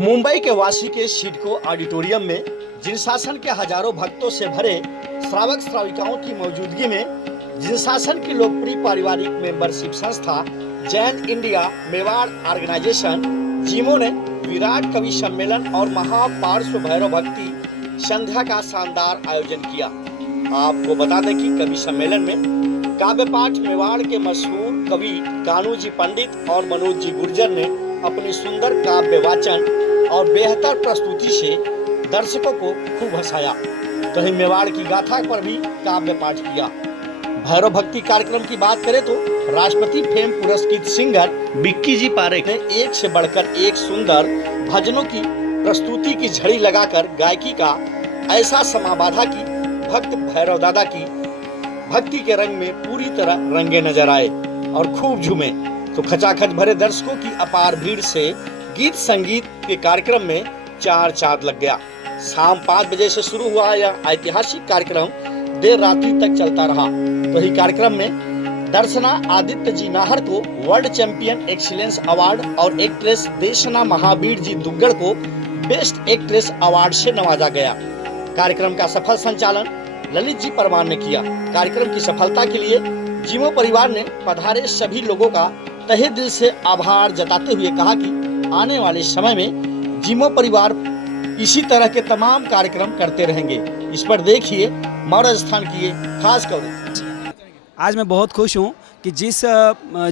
मुंबई के वाशी के सिडको ऑडिटोरियम में जिन शासन के हजारों भक्तों से भरे श्रावक श्राविकाओं की मौजूदगी में जिन शासन की लोकप्रिय पारिवारिक मेंबरशिप संस्था जैन इंडिया मेवाड़ ऑर्गेनाइजेशन जिमो ने विराट कवि सम्मेलन और महापार्श्व भैरव भक्ति संध्या का शानदार आयोजन किया। आपको बता दें कि कवि सम्मेलन में काव्य पाठ मेवाड़ के मशहूर कवि कानू जी पंडित और मनोज जी गुर्जर ने अपनी सुंदर काव्य वाचन और बेहतर प्रस्तुति से दर्शकों को खूब हंसाया। वहीं मेवाड़ की गाथा पर भी काव्य पाठ किया। भैरव भक्ति कार्यक्रम की बात करें तो राष्ट्रपति फेम पुरस्कृत सिंगर बिक्की जी पारेख ने एक से बढ़कर एक सुंदर भजनों की प्रस्तुति की झड़ी लगाकर गायकी का ऐसा समा बांधा कि भक्त भैरव दादा की भक्ति के रंग में पूरी तरह रंगे नजर आए और खूब झूमे। तो खचाखच भरे दर्शकों की अपार भीड़ से गीत संगीत के कार्यक्रम में चार चांद लग गया। शाम 5 बजे से शुरू हुआ यह ऐतिहासिक कार्यक्रम देर रात्रि तक चलता रहा। वही कार्यक्रम में दर्शना आदित्य जी नाहर को वर्ल्ड चैंपियन एक्सीलेंस अवार्ड और एक्ट्रेस देशना महावीर जी दुग्गड़ को बेस्ट एक्ट्रेस अवार्ड से नवाजा गया। कार्यक्रम का सफल संचालन ललित जी परमार ने किया। कार्यक्रम की सफलता के लिए जिमो परिवार ने पधारे सभी लोगों का तहे दिल से आभार जताते हुए कहा कि आने वाले समय में जिमो परिवार इसी तरह के तमाम कार्यक्रम करते रहेंगे। इस पर देखिए राजस्थान की ये खास कवरेज। आज मैं बहुत खुश हूँ कि जिस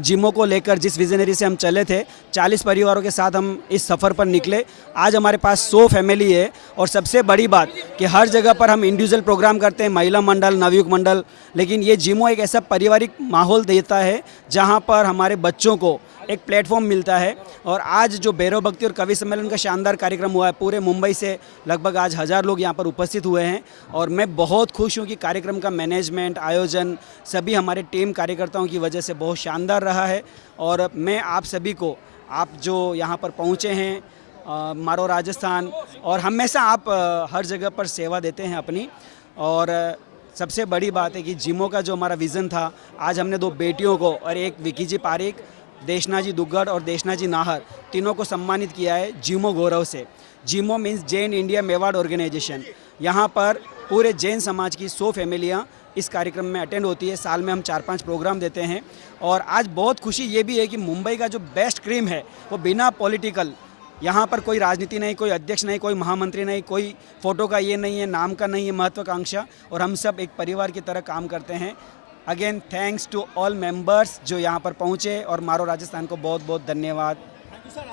जिमो को लेकर जिस विजनरी से हम चले थे 40 परिवारों के साथ हम इस सफ़र पर निकले। आज हमारे पास 100 फैमिली है और सबसे बड़ी बात कि हर जगह पर हम इंडिविजुअल प्रोग्राम करते हैं, महिला मंडल, नवयुग मंडल, लेकिन ये जिमो एक ऐसा पारिवारिक माहौल देता है जहाँ पर हमारे बच्चों को एक प्लेटफॉर्म मिलता है। और आज जो भैरव भक्ति और कवि सम्मेलन का शानदार कार्यक्रम हुआ है, पूरे मुंबई से लगभग आज 1000 लोग यहाँ पर उपस्थित हुए हैं और मैं बहुत खुश हूँ कि कार्यक्रम का मैनेजमेंट, आयोजन सभी हमारे टीम कार्यकर्ताओं की वजह से बहुत शानदार रहा है। और मैं आप सभी को, आप जो यहाँ पर पहुँचे हैं मारो राजस्थान, और हमेशा आप हर जगह पर सेवा देते हैं अपनी। और सबसे बड़ी बात है कि जिमो का जो हमारा विज़न था, आज हमने 2 बेटियों को और एक विकी जी पारेख, देशना जी दुग्गड़ और देशना जी नाहर, तीनों को सम्मानित किया है जिमो गौरव से। JIMO means Jain India Mewar organisation. यहाँ पर पूरे जैन समाज की 100 फैमिलियाँ इस कार्यक्रम में अटेंड होती है। साल में हम 4-5 प्रोग्राम देते हैं। और आज बहुत खुशी ये भी है कि मुंबई का जो बेस्ट क्रीम है वो बिना पॉलिटिकल, यहाँ पर कोई राजनीति नहीं, कोई अध्यक्ष नहीं, कोई महामंत्री नहीं, कोई फ़ोटो का ये नहीं है, नाम का नहीं है महत्वाकांक्षा, और हम सब एक परिवार की तरह काम करते हैं। Again thanks to all members जो यहाँ पर पहुँचे, और मारो राजस्थान को बहुत बहुत धन्यवाद।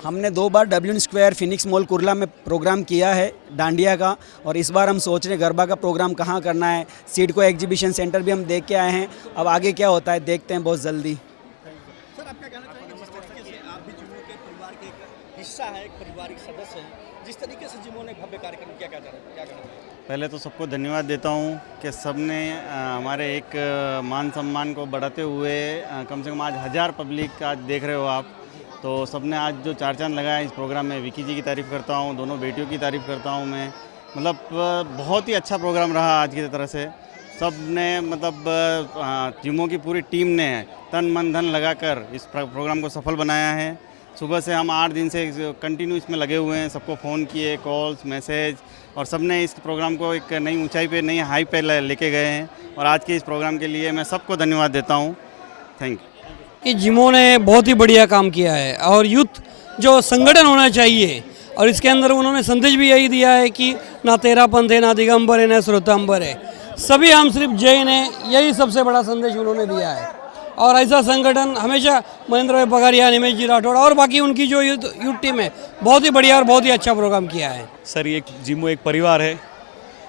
हमने 2 बार डब्ल्यून स्क्वायर फिनिक्स मॉल कुर्ला में प्रोग्राम किया है डांडिया का, और इस बार हम सोच रहे गरबा का प्रोग्राम कहाँ करना है। सिडको एग्जीबिशन सेंटर भी हम देख के आए हैं, अब आगे क्या होता है देखते हैं बहुत जल्दी। सर, आपका कहना चाहिए जिस तरीके से आप भी जिमो के परिवार के एक हिस्सा है, एक पारिवारिक सदस्य हैं, जिस तरीके से जिमो ने भव्य कार्यक्रम किया, क्या कहना चाहिए? पहले तो सबको धन्यवाद देता हूँ कि सबने हमारे एक मान सम्मान को बढ़ाते हुए कम से कम आज 1000 पब्लिक आज देख रहे हो आप, तो सबने आज जो 4 चांद लगाया इस प्रोग्राम में। विकी जी की तारीफ़ करता हूँ, दोनों बेटियों की तारीफ़ करता हूँ मैं। मतलब बहुत ही अच्छा प्रोग्राम रहा आज की तरह से। सब ने मतलब जिमो की पूरी टीम ने तन मन धन लगाकर इस प्रोग्राम को सफल बनाया है। सुबह से हम 8 दिन से कंटिन्यू इसमें लगे हुए हैं, सबको फ़ोन किए, कॉल्स, मैसेज, और सबने इस प्रोग्राम को एक नई ऊंचाई पे, नई हाई पे लेके गए हैं। और आज के इस प्रोग्राम के लिए मैं सबको धन्यवाद देता हूं। Thank you. कि जिमो ने बहुत ही बढ़िया काम किया है, और यूथ जो संगठन होना चाहिए, और इसके अंदर उन्होंने संदेश भी यही दिया है कि ना तेरा पंथ है, ना दिगंबर है, ना श्रोतांबर है, सभी हम सिर्फ जैन हैं। यही सबसे बड़ा संदेश उन्होंने दिया है। और ऐसा संगठन हमेशा महेंद्र भाई पगारिया, निमेश जी राठौड़ और बाकी उनकी जो यूथ टीम है, बहुत ही बढ़िया और बहुत ही अच्छा प्रोग्राम किया है। सर, ये जिमो एक परिवार है।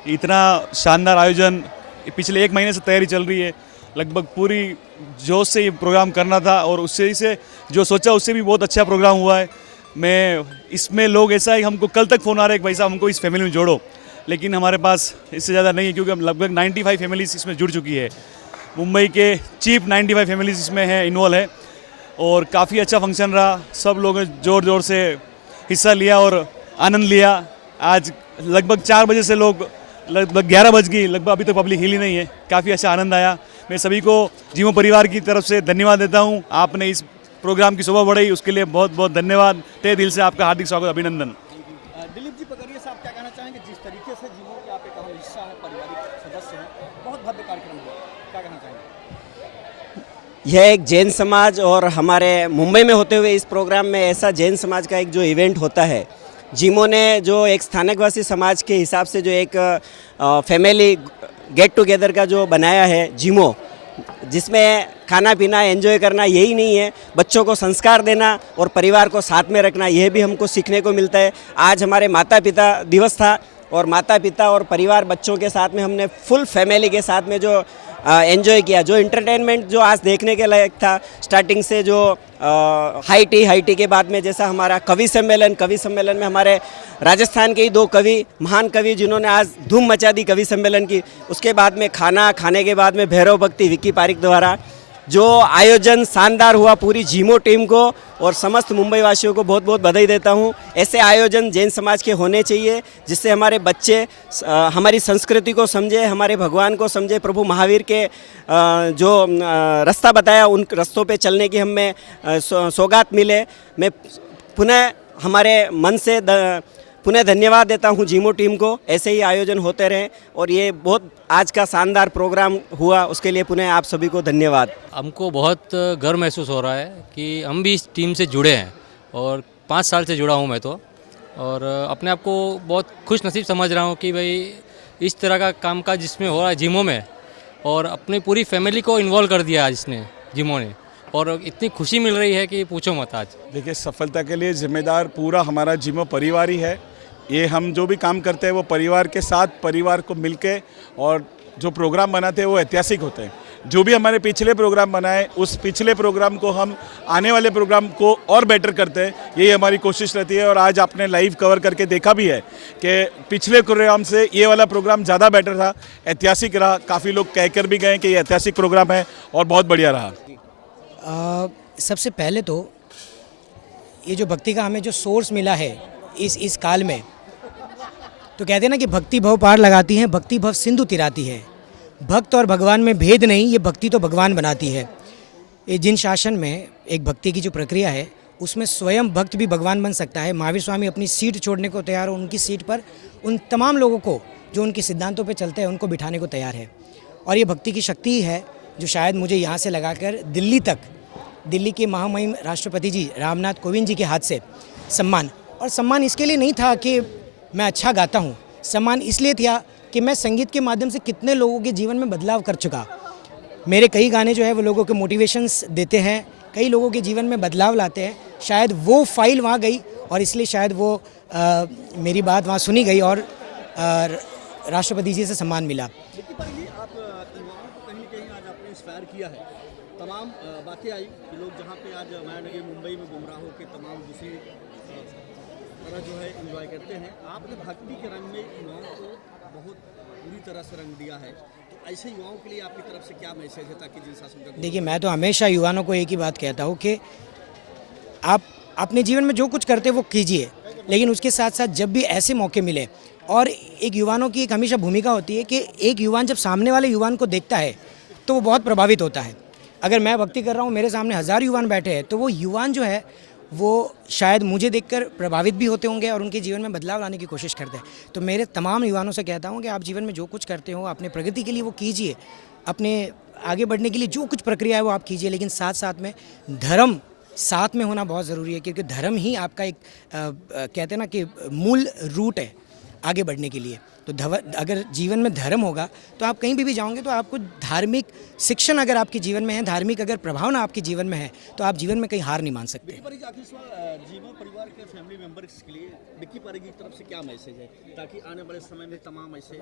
इतना शानदार आयोजन, पिछले 1 महीने से तैयारी चल रही है। लगभग पूरी जोश से ये प्रोग्राम करना था, और उससे से जो सोचा उससे भी बहुत अच्छा प्रोग्राम हुआ है। मैं इसमें लोग ऐसा है, हमको कल तक फ़ोन आ रहा है कि भाई साहब हमको इस फैमिली में जोड़ो, लेकिन हमारे पास इससे ज़्यादा नहीं है, क्योंकि हम लगभग 95 फैमिलीज इसमें जुड़ चुकी है। मुंबई के चीप 95 फैमिलीज इसमें हैं, इन्वॉल्व है, और काफ़ी अच्छा फंक्शन रहा। सब लोगों ने ज़ोर ज़ोर से हिस्सा लिया और आनंद लिया। आज लगभग 4 बजे से लोग, लगभग 11 बज गई, लगभग अभी तक पब्लिक हिली नहीं है। काफ़ी अच्छा आनंद आया। मैं सभी को जिमो परिवार की तरफ से धन्यवाद देता हूँ। आपने इस प्रोग्राम की शोभा बढ़ाई, उसके लिए बहुत बहुत धन्यवाद। तहे दिल से आपका हार्दिक स्वागत, अभिनंदन। हिस्सा हैं, पारिवारिक सदस्य हैं। बहुत भव्य कार्यक्रम हुआ, क्या कहना चाहेंगे? यह एक जैन समाज और हमारे मुंबई में होते हुए इस प्रोग्राम में ऐसा जैन समाज का एक जो इवेंट होता है, जिमो ने जो एक स्थानकवासी समाज के हिसाब से जो एक फैमिली गेट टुगेदर का जो बनाया है जिमो, जिसमें खाना पीना एंजॉय करना यही नहीं है, बच्चों को संस्कार देना और परिवार को साथ में रखना, यह भी हमको सीखने को मिलता है। आज हमारे माता पिता दिवस था और माता पिता और परिवार बच्चों के साथ में हमने फुल फैमिली के साथ में जो एंजॉय किया, जो इंटरटेनमेंट जो आज देखने के लायक था। स्टार्टिंग से जो हाई टी के बाद में जैसा हमारा कवि सम्मेलन में हमारे राजस्थान के ही 2 कवि, महान कवि जिन्होंने आज धूम मचा दी कवि सम्मेलन की। उसके बाद में खाने के बाद में भैरव भक्ति विक्की पारिक द्वारा जो आयोजन शानदार हुआ, पूरी जिमो टीम को और समस्त मुंबई वासियों को बहुत बहुत बधाई देता हूं। ऐसे आयोजन जैन समाज के होने चाहिए, जिससे हमारे बच्चे हमारी संस्कृति को समझे, हमारे भगवान को समझे, प्रभु महावीर के जो रास्ता बताया उन रस्तों पे चलने की हमें सौगात मिले। मैं पुनः हमारे मन से पुनः धन्यवाद देता हूं जिमो टीम को। ऐसे ही आयोजन होते रहें और ये बहुत आज का शानदार प्रोग्राम हुआ, उसके लिए पुनः आप सभी को धन्यवाद। हमको बहुत गर्व महसूस हो रहा है कि हम भी इस टीम से जुड़े हैं और 5 साल से जुड़ा हूं मैं तो, और अपने आप को बहुत खुश नसीब समझ रहा हूं कि भाई इस तरह का कामकाज जिसमें हो रहा है जिमो में, और अपनी पूरी फैमिली को इन्वॉल्व कर दिया आज इसने जिमो ने, और इतनी खुशी मिल रही है कि पूछो मत। आज देखिए, सफलता के लिए जिम्मेदार पूरा हमारा जिमो परिवार ही है। ये हम जो भी काम करते हैं वो परिवार के साथ, परिवार को मिलके, और जो प्रोग्राम बनाते हैं वो ऐतिहासिक होते हैं। जो भी हमारे पिछले प्रोग्राम बनाए, उस पिछले प्रोग्राम को हम आने वाले प्रोग्राम को और बेटर करते हैं, यही हमारी कोशिश रहती है। और आज आपने लाइव कवर करके देखा भी है कि पिछले प्रोग्राम से ये वाला प्रोग्राम ज़्यादा बेटर था, ऐतिहासिक रहा। काफ़ी लोग कहकर भी गए कि ये ऐतिहासिक प्रोग्राम है और बहुत बढ़िया रहा। सबसे पहले तो ये जो भक्ति का हमें जो सोर्स मिला है इस काल में, तो कहते हैं ना कि भक्ति भव पार लगाती है, भक्ति भव सिंधु तिराती है। भक्त और भगवान में भेद नहीं, ये भक्ति तो भगवान बनाती है। ये जिन शासन में एक भक्ति की जो प्रक्रिया है, उसमें स्वयं भक्त भी भगवान बन सकता है। महावीर स्वामी अपनी सीट छोड़ने को तैयार हो, उनकी सीट पर उन तमाम लोगों को जो उनके सिद्धांतों पे चलते हैं उनको बिठाने को तैयार है। और ये भक्ति की शक्ति ही है जो शायद मुझे यहाँ से लगाकर दिल्ली तक, दिल्ली के महामहिम राष्ट्रपति जी रामनाथ कोविंद जी के हाथ से सम्मान, और सम्मान इसके लिए नहीं था कि मैं अच्छा गाता हूँ, सम्मान इसलिए था कि मैं संगीत के माध्यम से कितने लोगों के जीवन में बदलाव कर चुका। मेरे कई गाने जो है वो लोगों के मोटिवेशंस देते हैं, कई लोगों के जीवन में बदलाव लाते हैं। शायद वो फाइल वहाँ गई और इसलिए शायद वो मेरी बात वहाँ सुनी गई और राष्ट्रपति जी से सम्मान मिला। लेकिन पर ये आप युवाओं को कहीं न कहीं आज आपने इंस्पायर किया है। तमाम बातें आई कि लोग जहाँ पे आज मायानगरी मुंबई में गुमराह होकर तमाम दूसरी तरह जो है एंजॉय करते हैं, आपने भक्ति के रंग में युवाओं को बहुत पूरी तरह से रंग दिया है। तो ऐसे युवाओं के लिए आपकी तरफ से क्या मैसेज है ताकि जिन शासन? देखिए, मैं तो हमेशा युवाओं को एक ही बात कहता हूँ कि आप अपने जीवन में जो कुछ करते हैं वो कीजिए, लेकिन उसके साथ साथ जब भी ऐसे मौके मिले, और एक युवाओं की एक हमेशा भूमिका होती है कि एक युवान जब सामने वाले युवान को देखता है तो वो बहुत प्रभावित होता है। अगर मैं भक्ति कर रहा हूँ, मेरे सामने 1000 युवान बैठे हैं, तो वो युवान जो है वो शायद मुझे देखकर प्रभावित भी होते होंगे और उनके जीवन में बदलाव लाने की कोशिश करते हैं। तो मेरे तमाम युवाओं से कहता हूँ कि आप जीवन में जो कुछ करते हो अपने प्रगति के लिए वो कीजिए, अपने आगे बढ़ने के लिए जो कुछ प्रक्रिया है वो आप कीजिए, लेकिन साथ साथ में धर्म साथ में होना बहुत ज़रूरी है, क्योंकि धर्म ही आपका एक कहते हैं ना कि मूल रूट है आगे बढ़ने के लिए। तो अगर जीवन में धर्म होगा तो आप कहीं भी जाओगे तो आपको धार्मिक शिक्षण अगर आपके जीवन में है, धार्मिक अगर प्रभावना आपके जीवन में है, तो आप जीवन में कहीं हार नहीं मान सकते। जीवो परिवार के फैमिली मेंबर्स के लिए विक्की पारिक की तरफ से क्या मैसेज है ताकि आने वाले समय में तमाम ऐसे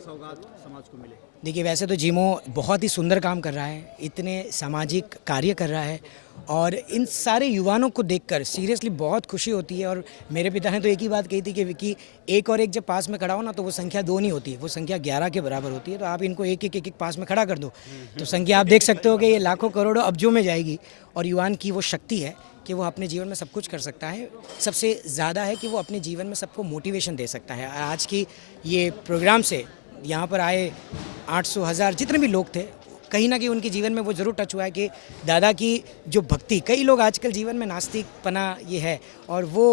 सौगात समाज को मिले? देखिए, वैसे तो जिमो बहुत ही सुंदर काम कर रहा है, इतने सामाजिक कार्य कर रहा है, और इन सारे युवाओं को देखकर सीरियसली बहुत खुशी होती है। और मेरे पिता ने तो एक ही बात कही थी कि विक्की, 1 और 1 जब पास में खड़ा हो ना तो वो संख्या 2 नहीं होती, वो संख्या 11 के बराबर होती है। तो आप इनको एक पास में खड़ा कर दो तो संख्या आप देख सकते हो कि ये लाखों करोड़ों अब्जों में जाएगी। और युवान की वो शक्ति है कि वो अपने जीवन में सब कुछ कर सकता है। सबसे ज़्यादा है कि वो अपने जीवन में सबको मोटिवेशन दे सकता है। आज की ये प्रोग्राम से यहाँ पर आए 800 1000 जितने भी लोग थे, कहीं ना कहीं उनके जीवन में वो ज़रूर टच हुआ है कि दादा की जो भक्ति, कई लोग आजकल जीवन में नास्तिकपना ये है और वो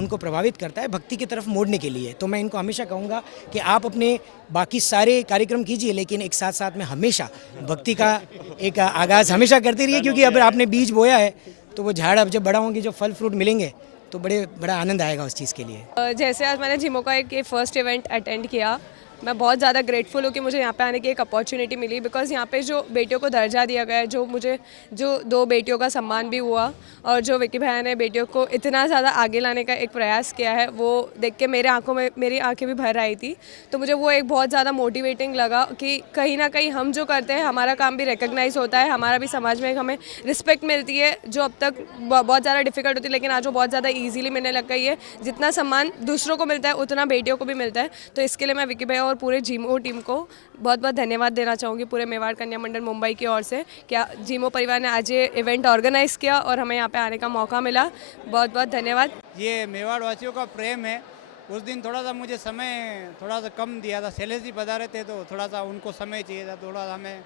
उनको प्रभावित करता है भक्ति की तरफ मोड़ने के लिए। तो मैं इनको हमेशा कहूँगा कि आप अपने बाकी सारे कार्यक्रम कीजिए, लेकिन एक साथ साथ में हमेशा भक्ति का एक आगाज़ हमेशा करते रहिए, क्योंकि अगर आपने बीज बोया है तो वो झाड़ अब जब बड़ा होंगे, जो फल फ्रूट मिलेंगे तो बड़ा आनंद आएगा उस चीज़ के लिए। जैसे आज मैंने जिमो का एक फर्स्ट इवेंट अटेंड किया, मैं बहुत ज़्यादा ग्रेटफुल हूँ कि मुझे यहाँ पे आने की एक अपॉर्चुनिटी मिली, बिकॉज़ यहाँ पे जो बेटियों को दर्जा दिया गया है, जो 2 बेटियों का सम्मान भी हुआ और जो विक्की भैया ने बेटियों को इतना ज़्यादा आगे लाने का एक प्रयास किया है, वो देख के मेरी आंखें भी भर आई थी। तो मुझे वो एक बहुत ज़्यादा मोटिवेटिंग लगा कि कहीं ना कहीं हम जो करते हैं हमारा काम भी रिकग्नाइज होता है, हमारा भी समाज में हमें रिस्पेक्ट मिलती है, जो अब तक बहुत ज़्यादा डिफिकल्ट होती है लेकिन आज वो बहुत ज़्यादा ईजिली मिलने लग गई है। जितना सम्मान दूसरों को मिलता है उतना बेटियों को भी मिलता है। तो इसके लिए मैं विक्की भैया और पूरे जीमो टीम को बहुत बहुत धन्यवाद देना चाहूँगी, पूरे मेवाड़ कन्या मंडल मुंबई की ओर से। क्या जीमो परिवार ने आज ये इवेंट ऑर्गेनाइज़ किया और हमें यहाँ पे आने का मौका मिला, बहुत बहुत धन्यवाद। ये मेवाड़ वासियों का प्रेम है। उस दिन थोड़ा सा मुझे समय थोड़ा सा कम दिया था, शैलेश जी पधारे थे तो थोड़ा सा उनको समय चाहिए था, थोड़ा सा हमें,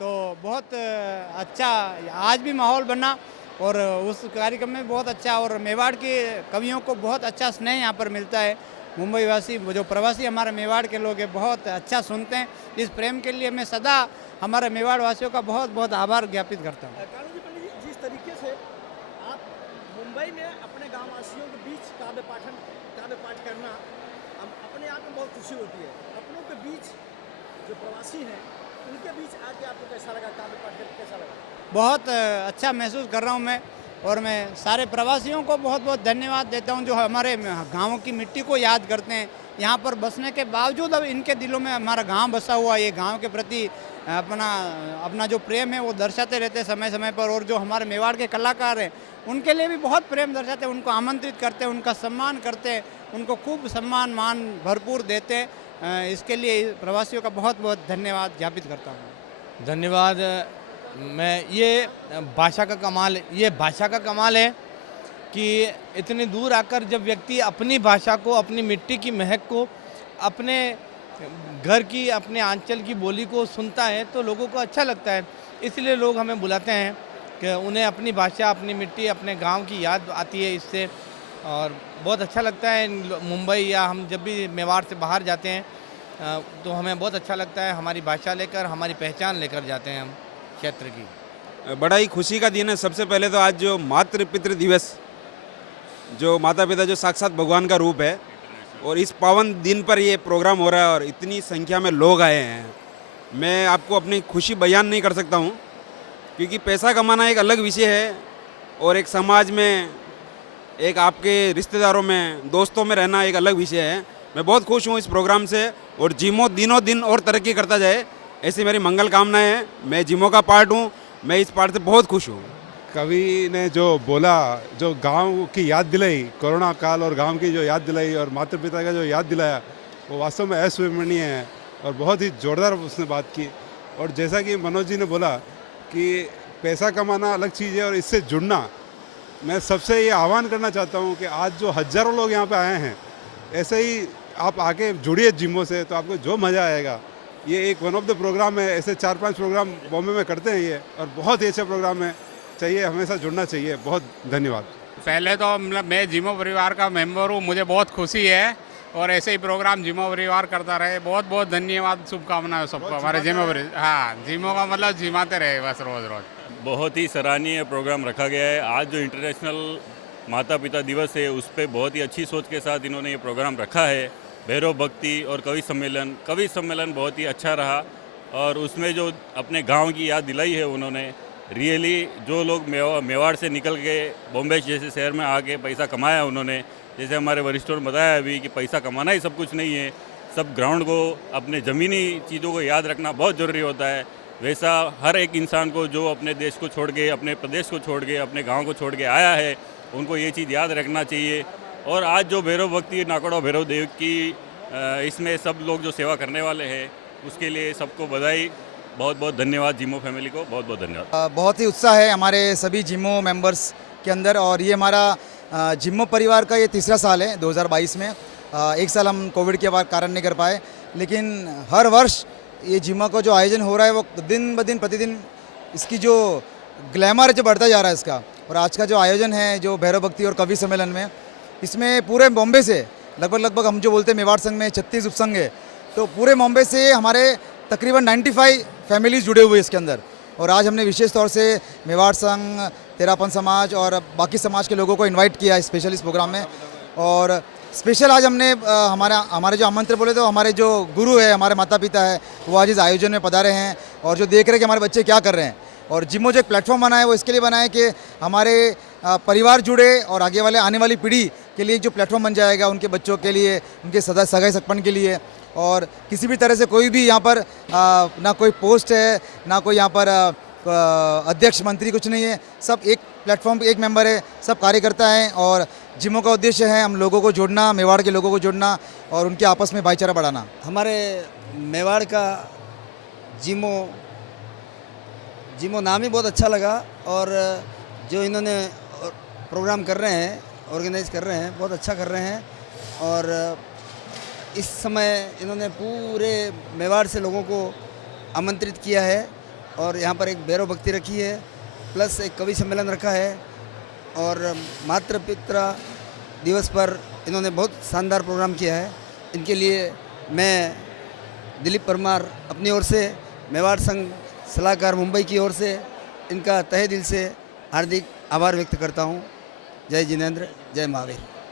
तो बहुत अच्छा आज भी माहौल बना और उस कार्यक्रम में बहुत अच्छा, और मेवाड़ के कवियों को बहुत अच्छा स्नेह यहाँ पर मिलता है। मुंबई वासी जो प्रवासी हमारे मेवाड़ के लोग हैं बहुत अच्छा सुनते हैं। इस प्रेम के लिए मैं सदा हमारे मेवाड़ वासियों का बहुत बहुत आभार ज्ञापित करता हूँ। कानू जी, पंडित जी, जिस तरीके से आप मुंबई में अपने गाँव वासियों के बीच काव्य पाठ करना अपने आप में बहुत खुशी होती है। अपनों के बीच जो प्रवासी हैं उनके बीच आके आपको कैसा लगा, काव्य पाठ करके कैसा लगा? बहुत अच्छा महसूस कर रहा हूँ मैं, और मैं सारे प्रवासियों को बहुत बहुत धन्यवाद देता हूँ जो हमारे गाँव की मिट्टी को याद करते हैं। यहाँ पर बसने के बावजूद अब इनके दिलों में हमारा गांव बसा हुआ, ये गांव के प्रति अपना जो प्रेम है वो दर्शाते रहते हैं समय समय पर। और जो हमारे मेवाड़ के कलाकार हैं उनके लिए भी बहुत प्रेम दर्शाते हैं, उनको आमंत्रित करते हैं, उनका सम्मान करते हैं, उनको खूब सम्मान मान भरपूर देते हैं। इसके लिए प्रवासियों का बहुत बहुत धन्यवाद ज्ञापित करता हूँ। धन्यवाद। मैं ये भाषा का कमाल है कि इतनी दूर आकर जब व्यक्ति अपनी भाषा को, अपनी मिट्टी की महक को, अपने घर की, अपने आंचल की बोली को सुनता है तो लोगों को अच्छा लगता है। इसलिए लोग हमें बुलाते हैं कि उन्हें अपनी भाषा, अपनी मिट्टी, अपने गांव की याद आती है इससे, और बहुत अच्छा लगता है। मुंबई या हम जब भी मेवाड़ से बाहर जाते हैं तो हमें बहुत अच्छा लगता है, हमारी भाषा लेकर, हमारी पहचान लेकर जाते हैं हम क्षेत्र की। बड़ा ही खुशी का दिन है। सबसे पहले तो आज जो मातृ पितृ दिवस, जो माता पिता जो साक्षात भगवान का रूप है, और इस पावन दिन पर ये प्रोग्राम हो रहा है और इतनी संख्या में लोग आए हैं, मैं आपको अपनी खुशी बयान नहीं कर सकता हूँ, क्योंकि पैसा कमाना एक अलग विषय है और एक समाज में, एक आपके रिश्तेदारों में, दोस्तों में रहना एक अलग विषय है। मैं बहुत खुश हूँ इस प्रोग्राम से, और जीमो दिनों दिन और तरक्की करता जाए, ऐसी मेरी मंगल कामनाएं हैं। मैं जीमो का पार्ट हूँ, मैं इस पार्ट से बहुत खुश हूँ। कवि ने जो बोला, जो गांव की याद दिलाई, कोरोना काल और गांव की जो याद दिलाई और माता पिता का जो याद दिलाया, वो वास्तव में अविस्मरणीय है और बहुत ही जोरदार उसने बात की। और जैसा कि मनोज जी ने बोला कि पैसा कमाना अलग चीज़ है और इससे जुड़ना, मैं सबसे ये आह्वान करना चाहता हूँ कि आज जो हज़ारों लोग यहाँ पे आए हैं, ऐसे ही आप आके जुड़िए जिमो से, तो आपको जो मज़ा आएगा। ये एक वन ऑफ द प्रोग्राम है, ऐसे 4-5 प्रोग्राम बॉम्बे में करते हैं ये, और बहुत ही अच्छा प्रोग्राम है, चाहिए, हमेशा जुड़ना चाहिए। बहुत धन्यवाद। पहले तो मतलब मैं जिमो परिवार का मेंबर हूँ, मुझे बहुत खुशी है, और ऐसे ही प्रोग्राम जिमो परिवार करता रहे। बहुत बहुत धन्यवाद, शुभकामनाएं सबको, हमारे जिमो परिवार। हाँ, जिमो का मतलब जिमाते रहे बस रोज़ रोज़। बहुत ही सराहनीय प्रोग्राम रखा गया है। आज जो इंटरनेशनल माता पिता दिवस है उस पर बहुत ही अच्छी सोच के साथ इन्होंने ये प्रोग्राम रखा है। भैरव भक्ति और कवि सम्मेलन बहुत ही अच्छा रहा, और उसमें जो अपने गांव की याद दिलाई है उन्होंने, रियली जो लोग मेवाड़ से निकल के बॉम्बे जैसे शहर में आके पैसा कमाया उन्होंने, जैसे हमारे वरिष्ठों ने बताया अभी कि पैसा कमाना ही सब कुछ नहीं है, सब ग्राउंड को, अपने ज़मीनी चीज़ों को याद रखना बहुत ज़रूरी होता है। वैसा हर एक इंसान को जो अपने देश को छोड़ के, अपने प्रदेश को छोड़ के, अपने गांव को छोड़ के आया है, उनको ये चीज़ याद रखना चाहिए। और आज जो भैरव भक्ति नाकोड़ा भैरव देव की इसमें सब लोग जो सेवा करने वाले हैं, उसके लिए सबको बधाई, बहुत बहुत धन्यवाद। जिमो फैमिली को बहुत बहुत धन्यवाद। बहुत ही उत्साह है हमारे सभी जिमो मेंबर्स के अंदर, और ये हमारा जिमो परिवार का ये तीसरा साल है 2022 में। एक साल हम कोविड के कारण नहीं कर पाए, लेकिन हर वर्ष ये जिमो का जो आयोजन हो रहा है वो दिन ब दिन प्रतिदिन इसकी जो ग्लैमर जो बढ़ता जा रहा है इसका। और आज का जो आयोजन है जो भैरव भक्ति और कवि सम्मेलन में, इसमें पूरे बॉम्बे से लगभग हम जो बोलते हैं मेवाड़ संघ में 36 उपसंघ है, तो पूरे बॉम्बे से हमारे तकरीबन 95 फैमिलीज जुड़े हुए इसके अंदर। और आज हमने विशेष तौर से मेवाड़ संघ, तेरापन समाज और बाकी समाज के लोगों को इनवाइट किया है स्पेशल इस प्रोग्राम में। और स्पेशल आज हमने हमारे जो आमंत्रण बोले तो हमारे जो गुरु है, हमारे माता पिता है, वो आज इस आयोजन में पधारे हैं और जो देख रहे हैं कि हमारे बच्चे क्या कर रहे हैं। और जिमो जो एक प्लेटफॉर्म बना है वो इसके लिए बना है कि हमारे परिवार जुड़े और आने वाली पीढ़ी के लिए जो प्लेटफॉर्म बन जाएगा उनके बच्चों के लिए, उनके सगाई सगपन के लिए। और किसी भी तरह से कोई भी यहाँ पर ना कोई पोस्ट है, ना कोई यहाँ पर अध्यक्ष मंत्री कुछ नहीं है, सब एक प्लेटफॉर्म एक मेंबर है, सब कार्यकर्ता हैं। और जिमो का उद्देश्य है हम लोगों को जोड़ना, मेवाड़ के लोगों को जोड़ना और उनके आपस में भाईचारा बढ़ाना। हमारे मेवाड़ का जिमो नाम ही बहुत अच्छा लगा और जो इन्होंने प्रोग्राम कर रहे हैं, ऑर्गेनाइज कर रहे हैं, बहुत अच्छा कर रहे हैं। और इस समय इन्होंने पूरे मेवाड़ से लोगों को आमंत्रित किया है और यहाँ पर एक भैरव भक्ति रखी है, प्लस एक कवि सम्मेलन रखा है। और मातृ पिता दिवस पर इन्होंने बहुत शानदार प्रोग्राम किया है। इनके लिए मैं दिलीप परमार अपनी ओर से, मेवाड़ संघ सलाहकार मुंबई की ओर से इनका तहे दिल से हार्दिक आभार व्यक्त करता हूँ। जय जिनेंद्र, जय महावीर।